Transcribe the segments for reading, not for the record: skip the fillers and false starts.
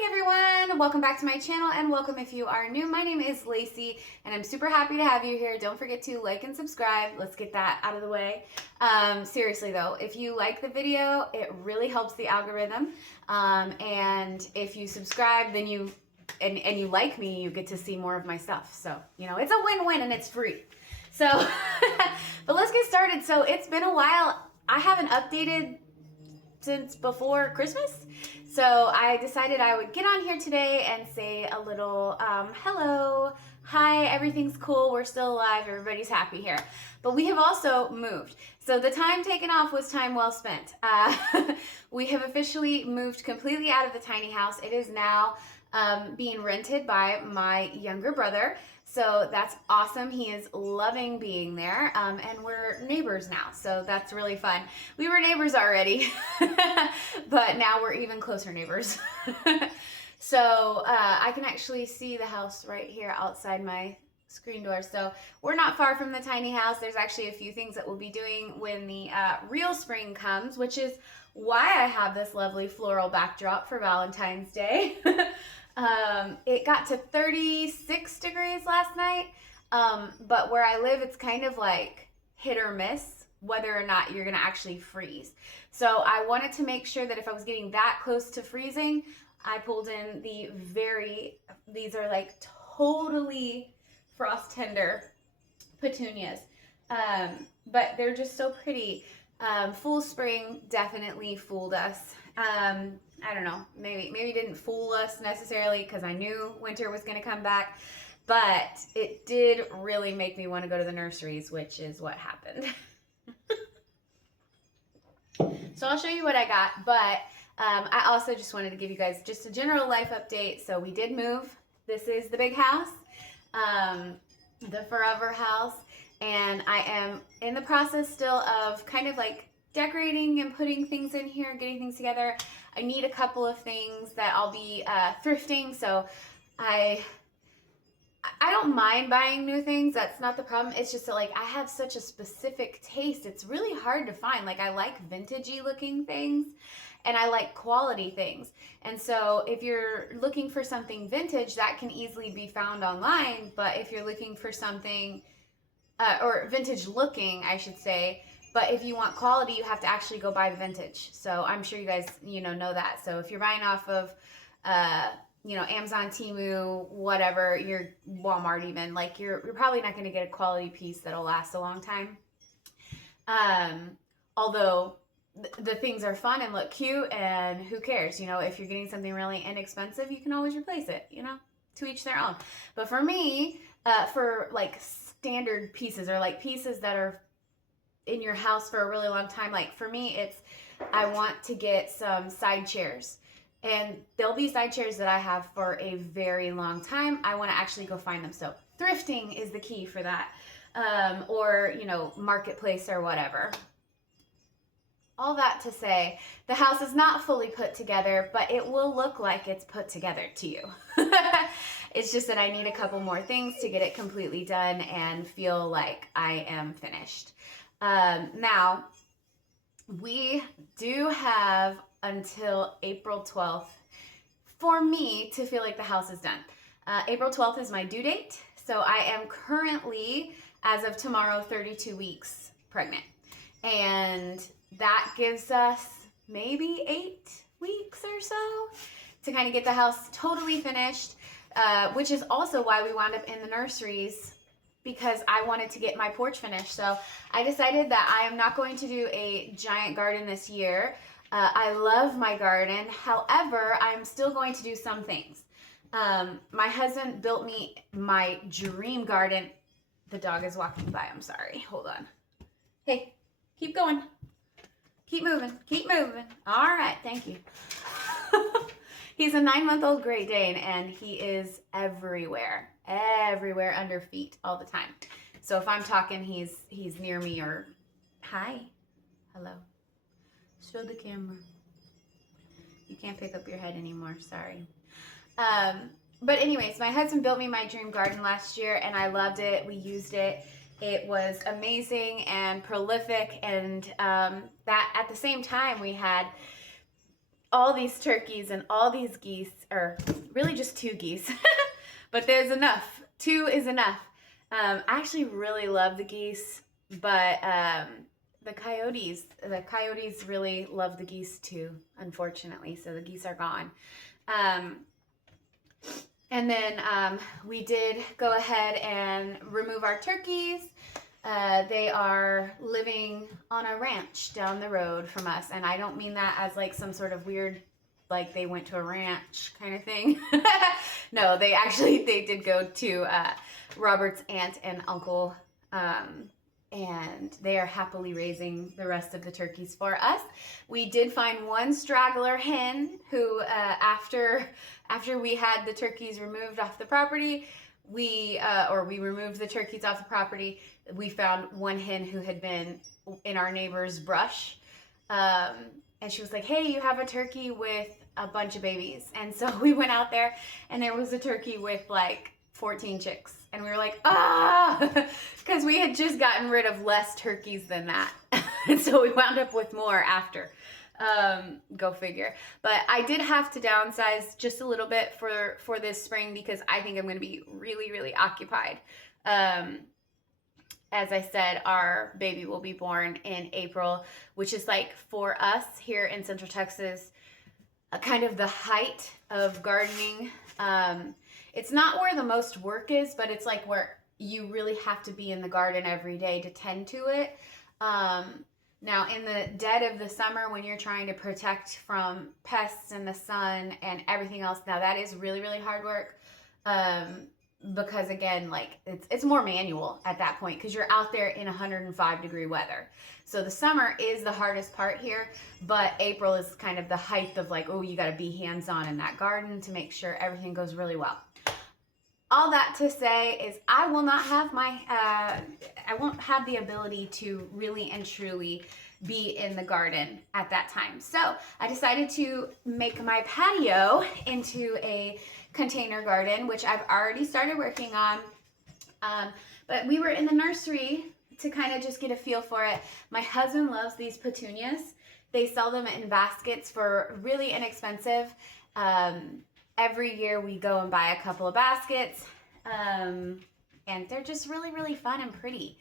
morning, everyone. Welcome back to my channel, and welcome if you are new. My name is Lacey, and I'm super happy to have you here. Don't forget to like and subscribe. Let's get that out of the way. Seriously though, if you like the video, it really helps the algorithm. And if you subscribe, then you like me, you get to see more of my stuff. So, you know, it's a win-win and it's free. So, but let's get started. So it's been a while. I haven't updated since before Christmas. So I decided I would get on here today and say a little hello, hi, everything's cool, we're still alive, everybody's happy here. But we have also moved. So the time taken off was time well spent. We have officially moved completely out of the tiny house. It is now being rented by my younger brother. So that's awesome. He is loving being there. And we're neighbors now. So that's really fun. We were neighbors already, but now we're even closer neighbors. So I can actually see the house right here outside my screen door. So we're not far from the tiny house. There's actually a few things that we'll be doing when the real spring comes, which is why I have this lovely floral backdrop for Valentine's Day. It got to 36 degrees last night, but where I live, it's kind of like hit or miss whether or not you're going to actually freeze. So I wanted to make sure that if I was getting that close to freezing, I pulled in these are like totally frost tender petunias, but they're just so pretty. Full spring definitely fooled us. I don't know, maybe didn't fool us necessarily because I knew winter was going to come back, but it did really make me want to go to the nurseries, which is what happened. So I'll show you what I got, but I also just wanted to give you guys just a general life update. So we did move. This is the big house, the forever house, and I am in the process still of kind of like decorating and putting things in here, getting things together. I need a couple of things that I'll be thrifting, so I don't mind buying new things. That's not the problem. It's just that, like, I have such a specific taste. It's really hard to find. Like, I like vintagey looking things and I like quality things. And so if you're looking for something vintage, that can easily be found online. But if you're looking for something, or vintage looking, I should say, but if you want quality, you have to actually go buy the vintage. So I'm sure you guys, know that. So if you're buying off of, Amazon, Temu, whatever, your Walmart even, like you're probably not going to get a quality piece that'll last a long time. Although the things are fun and look cute, and who cares? If you're getting something really inexpensive, you can always replace it, to each their own. But for me, for like standard pieces, or like pieces that are in your house for a really long time, like for me, I want to get some side chairs, and there'll be side chairs that I have for a very long time. I want to actually go find them. So thrifting is the key for that, or marketplace or whatever. All that to say, the house is not fully put together, but it will look like it's put together to you. It's just that I need a couple more things to get it completely done and feel like I am finished. Now, we do have until April 12th for me to feel like the house is done. April 12th is my due date. So I am currently, as of tomorrow, 32 weeks pregnant. And that gives us maybe 8 weeks or so to kind of get the house totally finished, which is also why we wound up in the nurseries, because I wanted to get my porch finished. So I decided that I am not going to do a giant garden this year. I love my garden. However, I'm still going to do some things. My husband built me my dream garden. The dog is walking by. I'm sorry. Hold on. Hey, keep going. Keep moving. Keep moving. All right. Thank you. He's a 9-month-old Great Dane, and he is everywhere under feet all the time. So if I'm talking, he's near me, or hi, hello, show the camera. You can't pick up your head anymore, sorry. But anyways, my husband built me my dream garden last year, and I loved it. We used it. It was amazing and prolific, and that at the same time we had all these turkeys and all these geese, or really just 2 geese, but there's enough. 2 is enough. I actually really love the geese, but the coyotes really love the geese too, unfortunately. So the geese are gone. And then we did go ahead and remove our turkeys. They are living on a ranch down the road from us. And I don't mean that as like some sort of weird, like they went to a ranch kind of thing. No, they did go to Robert's aunt and uncle, and they are happily raising the rest of the turkeys for us. We did find one straggler hen who, after we had the turkeys removed off the property, we removed the turkeys off the property, we found one hen who had been in our neighbor's brush, and she was like, hey, you have a turkey with a bunch of babies. And so we went out there, and there was a turkey with like 14 chicks, and we were like, because we had just gotten rid of less turkeys than that. And so we wound up with more after. Go figure. But I did have to downsize just a little bit for this spring, because I think I'm going to be really, really occupied. As I said, our baby will be born in April, which is like, for us here in Central Texas, kind of the height of gardening. It's not where the most work is, but it's like where you really have to be in the garden every day to tend to it. Now, in the dead of the summer, when you're trying to protect from pests and the sun and everything else, now that is really, really hard work. Because again, like it's more manual at that point, because you're out there in 105-degree weather. So the summer is the hardest part here, but April is kind of the height of like, oh, you got to be hands-on in that garden to make sure everything goes really well. All that to say is I will not have I won't have the ability to really and truly be in the garden at that time. So I decided to make my patio into a container garden, which I've already started working on. But we were in the nursery to kind of just get a feel for it. My husband loves these petunias. They sell them in baskets for really inexpensive. Every year we go and buy a couple of baskets, and they're just really, really fun and pretty.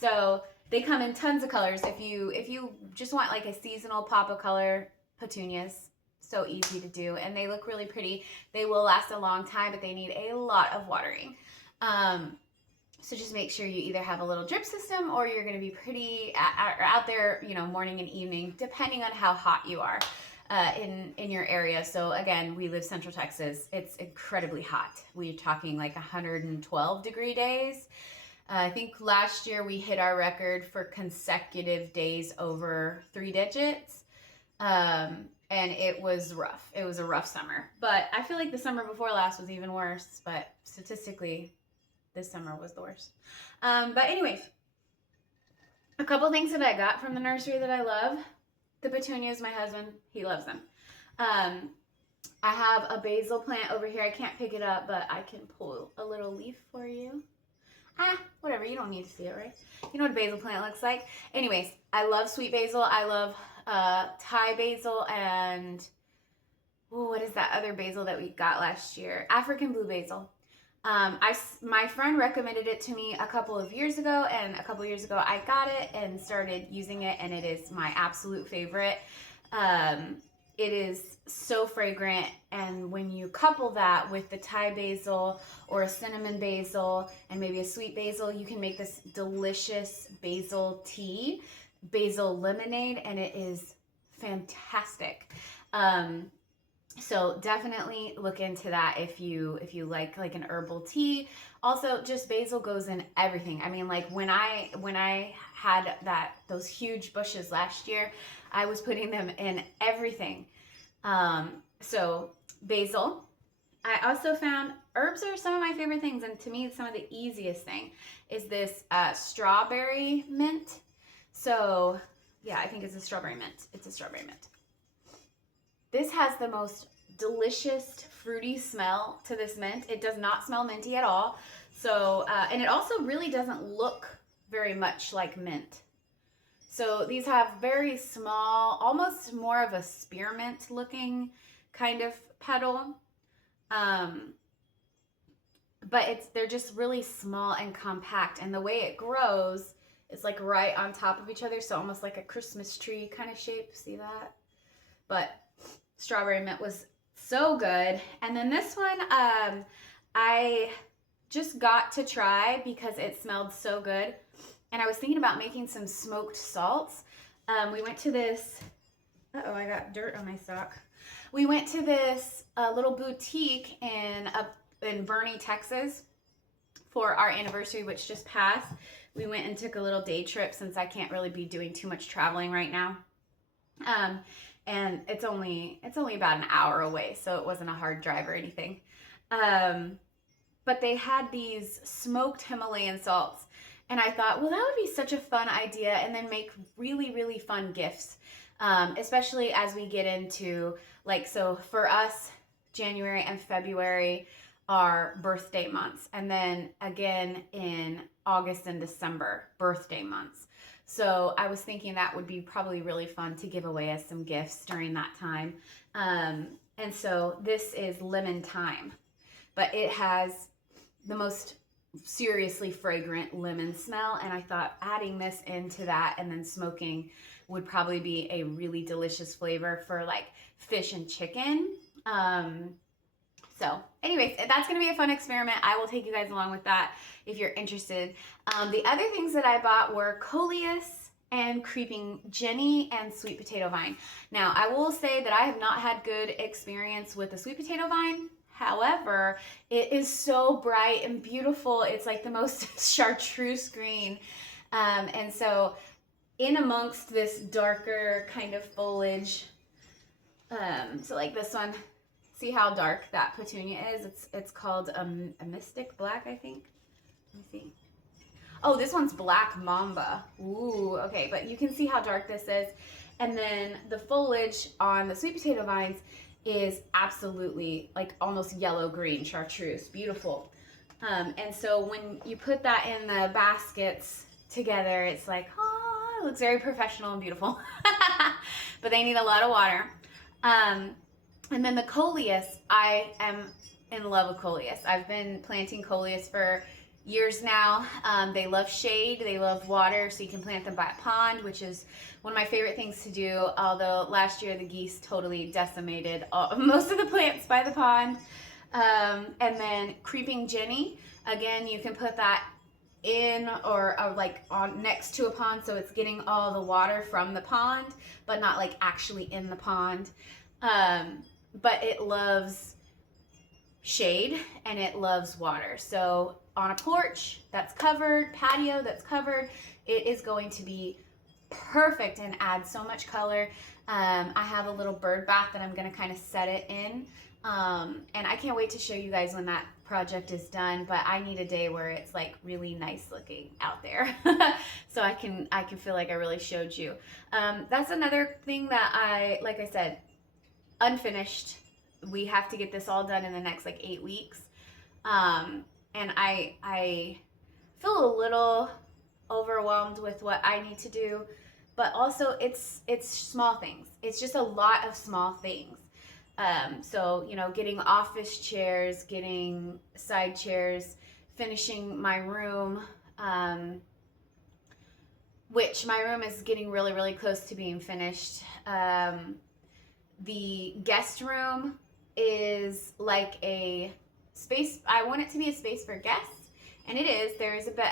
So they come in tons of colors. If you just want like a seasonal pop of color, petunias, so easy to do, and they look really pretty. They will last a long time, but they need a lot of watering. So just make sure you either have a little drip system, or you're going to be pretty out there, morning and evening, depending on how hot you are in your area. So again, we live Central Texas. It's incredibly hot. We're talking like 112-degree days. I think last year we hit our record for consecutive days over 3 digits. And it was rough. It was a rough summer. But I feel like the summer before last was even worse. But statistically, this summer was the worst. But anyways, a couple things that I got from the nursery that I love. The petunias, my husband, he loves them. I have a basil plant over here. I can't pick it up, but I can pull a little leaf for you. Whatever. You don't need to see it, right? You know what a basil plant looks like. Anyways, I love sweet basil. I love Thai basil, and what is that other basil that we got last year? African blue basil. My friend recommended it to me a couple of years ago, and a couple of years ago I got it and started using it, and it is my absolute favorite. It is so fragrant, and when you couple that with the Thai basil or a cinnamon basil and maybe a sweet basil, you can make this delicious basil tea, basil lemonade, and it is fantastic. So definitely look into that if you like an herbal tea. Also, just basil goes in everything. I mean, like when I had those huge bushes last year, I was putting them in everything. So basil. I also found herbs are some of my favorite things, and to me, some of the easiest thing is this strawberry mint. So yeah, I think it's a strawberry mint. It's a strawberry mint. This has the most delicious fruity smell to this mint. It does not smell minty at all. So, and it also really doesn't look very much like mint. So these have very small, almost more of a spearmint looking kind of petal. Um, but they're just really small and compact. And the way it grows is like right on top of each other. So almost like a Christmas tree kind of shape. See that? But strawberry mint was so good. And then this one, I just got to try because it smelled so good. And I was thinking about making some smoked salts. We went to this, uh-oh, I got dirt on my sock. We went to this little boutique in Verney, Texas for our anniversary, which just passed. We went and took a little day trip since I can't really be doing too much traveling right now. And it's only about an hour away, so it wasn't a hard drive or anything. But they had these smoked Himalayan salts. And I thought, well, that would be such a fun idea and then make really, really fun gifts. Especially as we get into, like, so for us, January and February are birthday months. And then again in August and December, birthday months. So I was thinking that would be probably really fun to give away as some gifts during that time. And so this is lemon thyme, but it has the most seriously fragrant lemon smell, and I thought adding this into that and then smoking would probably be a really delicious flavor for like fish and chicken. So anyways, that's going to be a fun experiment. I will take you guys along with that if you're interested. The other things that I bought were coleus and creeping jenny and sweet potato vine. Now I will say that I have not had good experience with the sweet potato vine. However, it is so bright and beautiful. It's like the most chartreuse green. And so in amongst this darker kind of foliage, so like this one, see how dark that petunia is? It's called a mystic black, I think. Let me see. Oh, this one's black mamba. Ooh, okay, but you can see how dark this is. And then the foliage on the sweet potato vines is absolutely like almost yellow green chartreuse, beautiful. And so when you put that in the baskets together, it's like, oh, it looks very professional and beautiful. But they need a lot of water. And then the coleus, I am in love with coleus. I've been planting coleus for years now. They love shade, they love water, so you can plant them by a pond, which is one of my favorite things to do, although last year the geese totally decimated most of the plants by the pond. And then creeping jenny, again, you can put that in or like on next to a pond, so it's getting all the water from the pond, but not like actually in the pond. But it loves shade and it loves water. So on a porch that's covered, patio that's covered, it is going to be perfect and add so much color. I have a little bird bath that I'm going to kind of set it in. And I can't wait to show you guys when that project is done, but I need a day where it's like really nice looking out there. So I can feel like I really showed you. That's another thing that like I said, unfinished. We have to get this all done in the next like 8 weeks. And I feel a little overwhelmed with what I need to do, but also it's small things. It's just a lot of small things. So, you know, getting office chairs, getting side chairs, finishing my room, which my room is getting really, really close to being finished. The guest room is like a space. I want it to be a space for guests, and it is. There is a bed.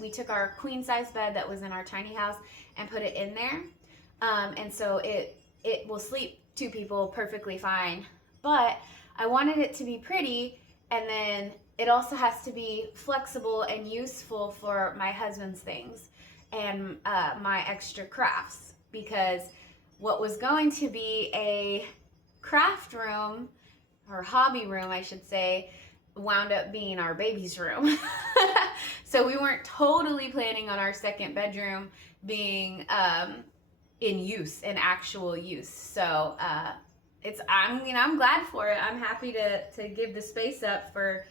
We took our queen size bed that was in our tiny house and put it in there, and so it will sleep 2 people perfectly fine. But I wanted it to be pretty, and then it also has to be flexible and useful for my husband's things and my extra crafts, because what was going to be a craft room, or hobby room I should say, wound up being our baby's room. So we weren't totally planning on our second bedroom being in actual use. So I'm glad for it. I'm happy to give the space up for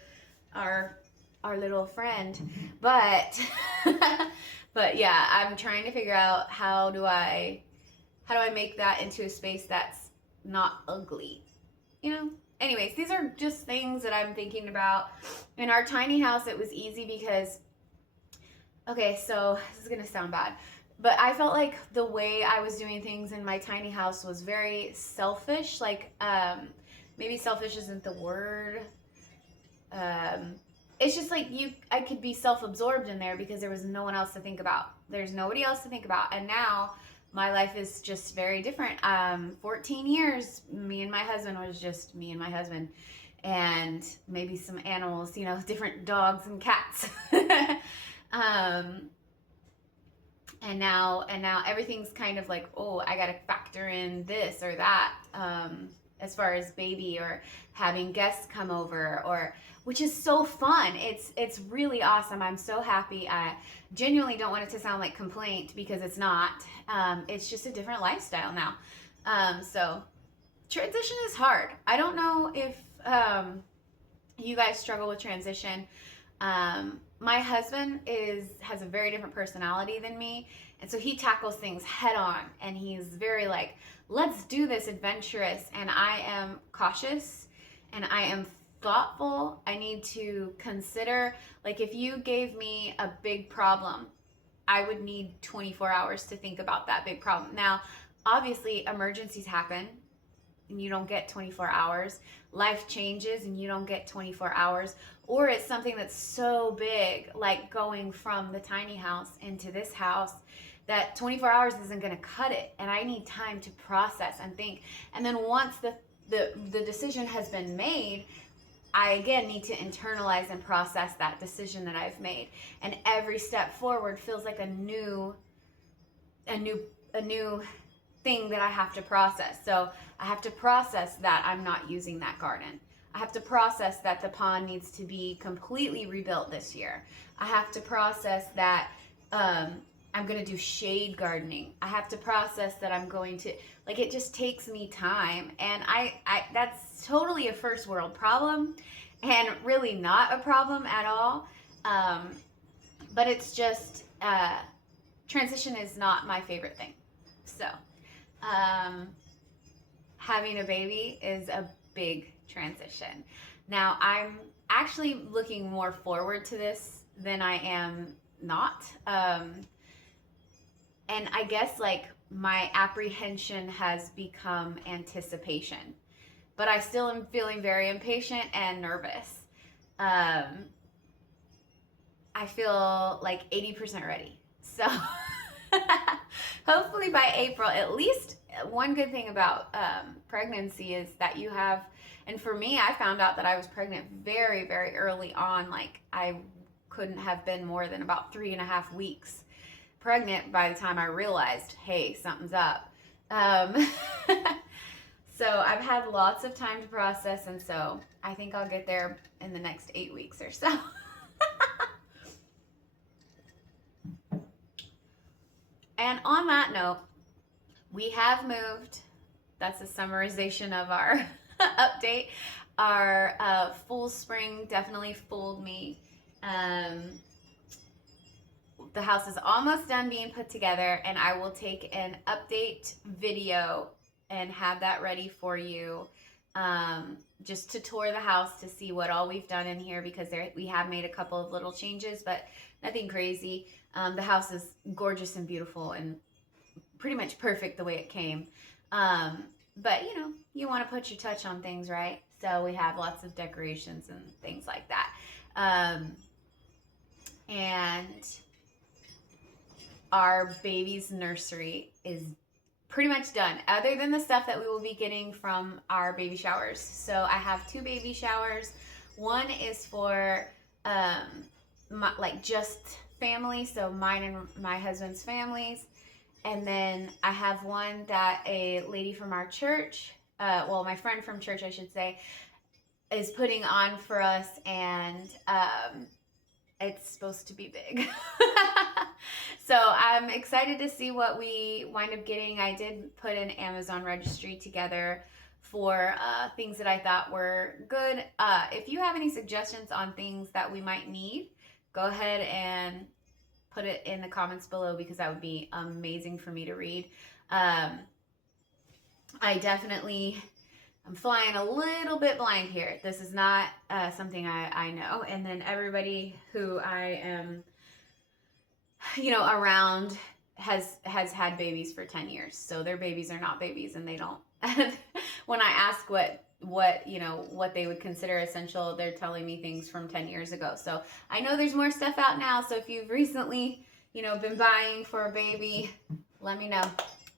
our little friend. But But yeah, I'm trying to figure out how do I make that into a space that's not ugly, you know? Anyways, these are just things that I'm thinking about. In our tiny house, it was easy because, okay, so this is gonna sound bad, but I felt like the way I was doing things in my tiny house was very selfish. Like, maybe selfish isn't the word. Um, it's just like I could be self-absorbed in there because there was no one else to think about. There's nobody else to think about. And now my life is just very different. 14 years, me and my husband was just me and my husband, and maybe some animals, different dogs and cats. um, and now everything's kind of like, oh, I gotta factor in this or that, as far as baby or having guests come over, or which is so fun. It's really awesome. I'm so happy. I genuinely don't want it to sound like complaint, because it's not. It's just a different lifestyle now. So transition is hard. I don't know if you guys struggle with transition. My husband has a very different personality than me, and so he tackles things head on, and he's very like, let's do this, adventurous, and I am cautious and I am thoughtful. I need to consider, like, if you gave me a big problem, I would need 24 hours to think about that big problem. Now, obviously, emergencies happen and you don't get 24 hours. Life changes and you don't get 24 hours. Or it's something that's so big, like going from the tiny house into this house, that 24 hours isn't going to cut it. And I need time to process and think. And then once the decision has been made, I again need to internalize and process that decision that I've made. And every step forward feels like a new thing that I have to process. So I have to process that I'm not using that garden. I have to process that the pond needs to be completely rebuilt this year. I have to process that I'm going to do shade gardening. I have to process that I'm going to, like, it just takes me time. And I that's totally a first world problem, and really not a problem at all. But it's just, transition is not my favorite thing. So, having a baby is a big transition. Now, I'm actually looking more forward to this than I am not. And I guess, like, my apprehension has become anticipation, but I still am feeling very impatient and nervous. I feel like 80% ready. So hopefully by April, at least. One good thing about pregnancy is that you have, and for me, I found out that I was pregnant very, very early on. Like, I couldn't have been more than about 3.5 weeks pregnant by the time I realized, hey, something's up. So I've had lots of time to process, and so I think I'll get there in the next 8 weeks or so. And on that note, we have moved. That's a summarization of our update. Our full spring definitely fooled me. The house is almost done being put together, and I will take an update video and have that ready for you, just to tour the house to see what all we've done in here, because we have made a couple of little changes, but nothing crazy. The house is gorgeous and beautiful and pretty much perfect the way it came. But you want to put your touch on things, right? So we have lots of decorations and things like that. And our baby's nursery is pretty much done, other than the stuff that we will be getting from our baby showers. So I have 2 baby showers. One is for just family, so mine and my husband's families. And then I have one that a lady from our church, my friend from church, I should say, is putting on for us, and it's supposed to be big. So I'm excited to see what we wind up getting. I did put an Amazon registry together for things that I thought were good. If you have any suggestions on things that we might need, go ahead and put it in the comments below because that would be amazing for me to read. I definitely, I'm flying a little bit blind here. This is not something I know. And then everybody who I am, you know, around has had babies for 10 years. So their babies are not babies, and they don't. When I ask what you know, what they would consider essential, they're telling me things from 10 years ago. So I know there's more stuff out now. So if you've recently, you know, been buying for a baby, let me know.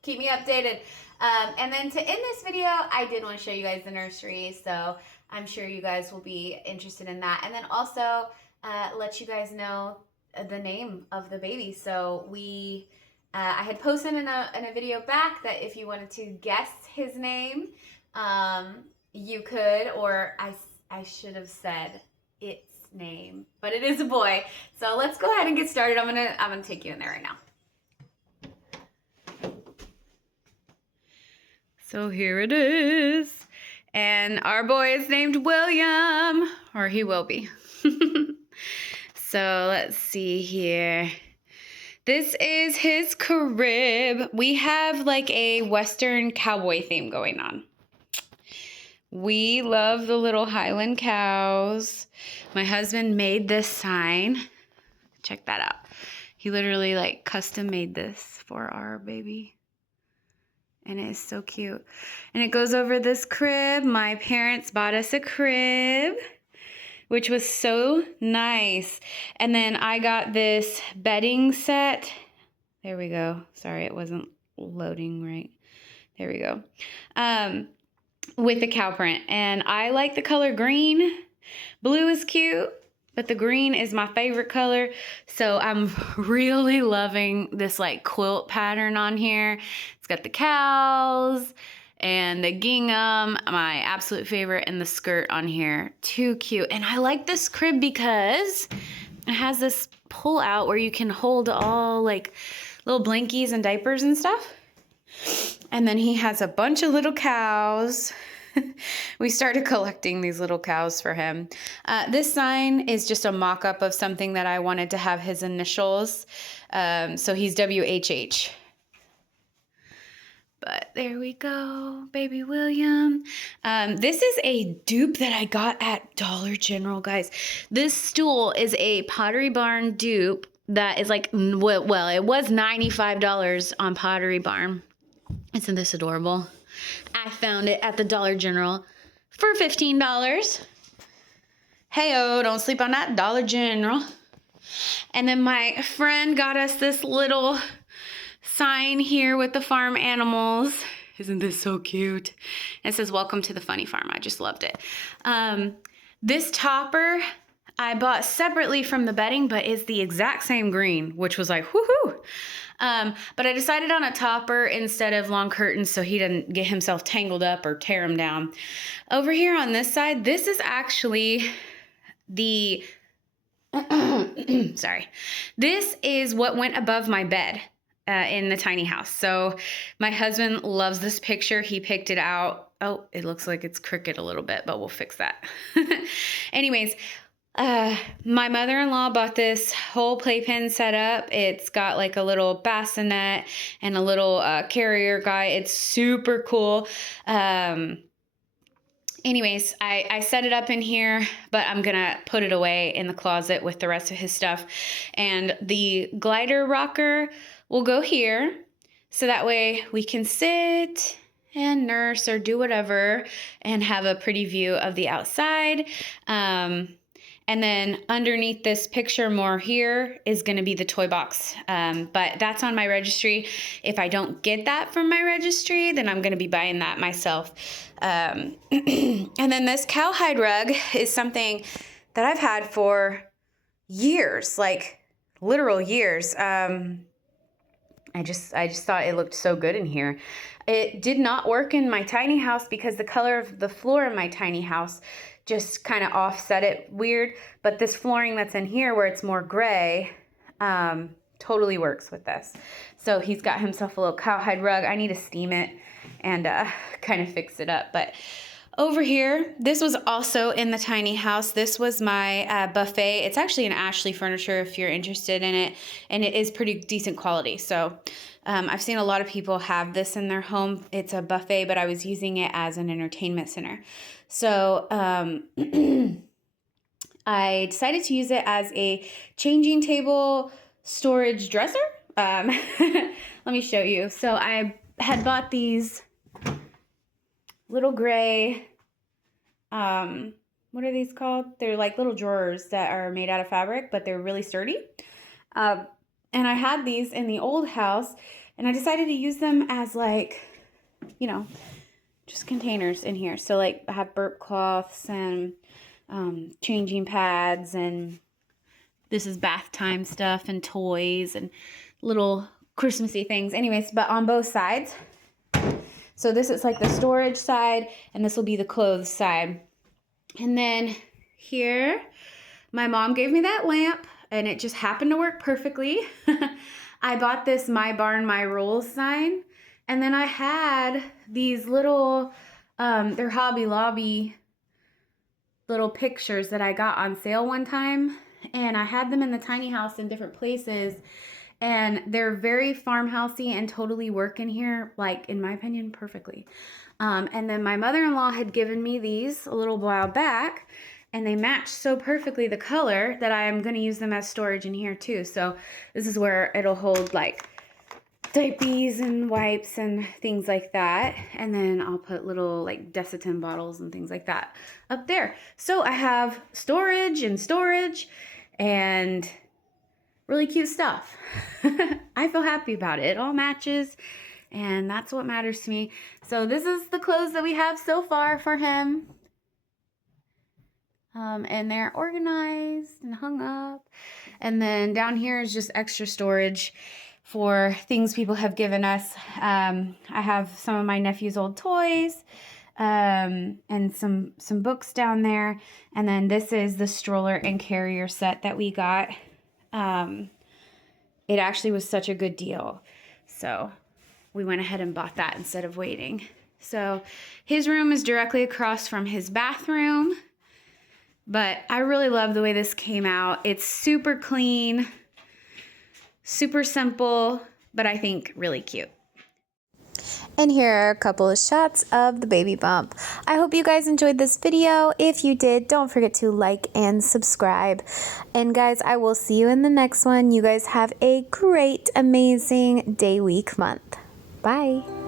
Keep me updated. And then to end this video, I did want to show you guys the nursery. So I'm sure you guys will be interested in that. And then also let you guys know the name of the baby. So I had posted in a video back that if you wanted to guess his name, you could, or I should have said its name, but it is a boy. So let's go ahead and get started. I'm gonna take you in there right now. So here it is. And our boy is named William, or he will be. So let's see here. This is his crib. We have like a Western cowboy theme going on. We love the little Highland cows. My husband made this sign. Check that out. He literally like custom made this for our baby. And it is so cute. And it goes over this crib. My parents bought us a crib, which was so nice. And then I got this bedding set. There we go. Sorry, it wasn't loading right. There we go. With the cow print. And I like the color green. Blue is cute, but the green is my favorite color. So I'm really loving this like quilt pattern on here. It's got the cows and the gingham, my absolute favorite, and the skirt on here. Too cute. And I like this crib because it has this pull out where you can hold all like little blankies and diapers and stuff. And then he has a bunch of little cows. We started collecting these little cows for him. This sign is just a mock-up of something that I wanted to have his initials. So he's WHH. But there we go, baby William. This is a dupe that I got at Dollar General, guys. This stool is a Pottery Barn dupe that is like, well, it was $95 on Pottery Barn. Isn't this adorable? I found it at the Dollar General for $15. Hey-oh, don't sleep on that, Dollar General. And then my friend got us this little sign here with the farm animals. Isn't this so cute? It says, welcome to the funny farm. I just loved it. This topper I bought separately from the bedding, but is the exact same green, which was like, woohoo. But I decided on a topper instead of long curtains so he didn't get himself tangled up or tear him down. Over here on this side, this is actually the, sorry. This is what went above my bed. In the tiny house. So my husband loves this picture. He picked it out. Oh, it looks like it's crooked a little bit, but we'll fix that. Anyways, my mother-in-law bought this whole playpen setup. It's got like a little bassinet and a little carrier guy. It's super cool. Anyways, I set it up in here, but I'm gonna put it away in the closet with the rest of his stuff. And the glider rocker will go here, so that way we can sit and nurse or do whatever and have a pretty view of the outside. And then underneath this picture more here is going to be the toy box. But that's on my registry. If I don't get that from my registry, then I'm going to be buying that myself. And then this cowhide rug is something that I've had for years, like literal years. I just thought it looked so good in here. It did not work in my tiny house because the color of the floor in my tiny house just kind of offset it weird. But this flooring that's in here where it's more gray totally works with this. So he's got himself a little cowhide rug. I need to steam it and kind of fix it up. But Over here, this was also in the tiny house. This was my buffet. It's actually an Ashley Furniture if you're interested in it, and it is pretty decent quality. So I've seen a lot of people have this in their home. It's a buffet, but I was using it as an entertainment center. So I decided to use it as a changing table storage dresser. Let me show you. So I had bought these little gray, what are these called? They're like little drawers that are made out of fabric, but they're really sturdy. And I had these in the old house, and I decided to use them as like, you know, just containers in here. So like I have burp cloths and changing pads, and this is bath time stuff and toys and little Christmassy things. Anyways, but on both sides. So this is like the storage side, and this will be the clothes side. And then here, my mom gave me that lamp, and it just happened to work perfectly. I bought this My Barn, My Rules sign, and then I had these little, they're Hobby Lobby little pictures that I got on sale one time, and I had them in the tiny house in different places. And they're very farmhousey and totally work in here, like, in my opinion, perfectly. And then my mother-in-law had given me these a little while back, and they match so perfectly the color that I am going to use them as storage in here too. So this is where it'll hold like diapers and wipes and things like that. And then I'll put little like Desitin bottles and things like that up there. So I have storage and really cute stuff. I feel happy about it. It all matches, and that's what matters to me. So this is the clothes that we have so far for him. And they're organized and hung up. And then down here is just extra storage for things people have given us. I have some of my nephew's old toys, and some books down there. And then this is the stroller and carrier set that we got. It actually was such a good deal, so we went ahead and bought that instead of waiting. So his room is directly across from his bathroom, but I really love the way this came out. It's super clean, super simple, but I think really cute. And here are a couple of shots of the baby bump. I hope you guys enjoyed this video. If you did, don't forget to like and subscribe. And guys, I will see you in the next one. You guys have a great, amazing day, week, month. Bye.